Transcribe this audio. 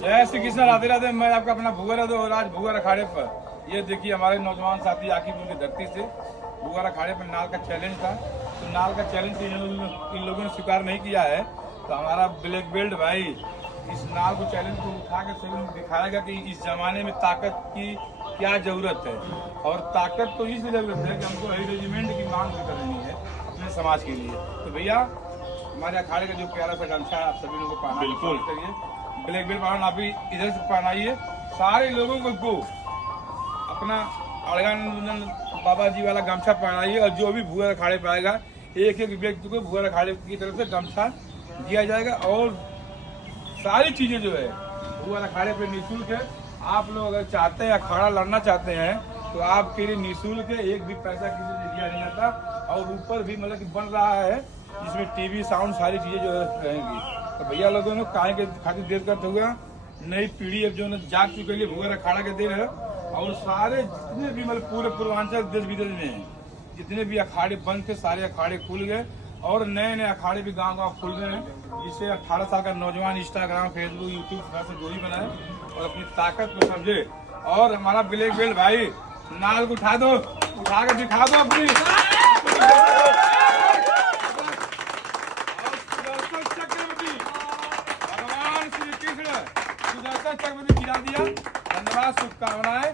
जय श्री कृष्ण, राधे राधे। मैं आपका अपना भूगर और आज भूगर अखाड़े पर ये देखिए हमारे नौजवान साथी आकिबुल की धरती से भूगर अखाड़े पर नाल का चैलेंज था। तो नाल का चैलेंज इन लोगों ने स्वीकार नहीं किया है। तो हमारा ब्लैक बेल्ट भाई इस नाल को चैलेंज को उठा कर सभी ने दिखाएगा कि इस जमाने में ताकत की क्या जरूरत है। और ताकत तो इसलिए जरूरत है कि हमको रेजिमेंट की मांग करनी है अपने समाज के लिए। तो भैया हमारे अखाड़े का जो प्यारा सा गमछा आप सभी लोगों को पहना बिल्कुल करिए। ब्लैक बेल्ट पहना आप भी इधर से पहनाइए। सारे लोगों को अपना अड़गानंदन बाबा जी वाला गमछा पहनाइए। और जो भी भूअर अखाड़े पे आएगा एक एक व्यक्ति को भूअर अखाड़े की तरफ से गमछा दिया जाएगा। और सारी चीजें जो है भूअर अखाड़े पे निःशुल्क है। आप लोग अगर चाहते हैं अखाड़ा लड़ना चाहते हैं तो आपके लिए निःशुल्क है, एक भी पैसा किसी से दिया नहीं जाता। और ऊपर भी मतलब कि बन रहा है जिसमें टीवी साउंड सारी चीजें जो है रहेंगी। तो भैया लोगों ने काहे के खातिर देर करते होगा। नई पीढ़ी अब जो है जाग चुके लिए भूअर अखाड़ा के देर है। और सारे जितने भी मतलब पूरे पूर्वांचल देश विदेश में हैं जितने भी अखाड़े बंद थे सारे अखाड़े खुल गए। और नए नए अखाड़े भी गांव खुल रहे हैं जिससे 18 साल का नौजवान इंस्टाग्राम फेसबुक यूट्यूब से दूरी बनाए और अपनी ताकत को समझे। और हमारा ब्लैक बेल्ट भाई नाल को उठा दो, उठा कर दिखा दो अपनी। भगवान श्री कृष्ण सुदर्शन चक्र गिरा दिया। धन्यवाद, शुभकामनाएं।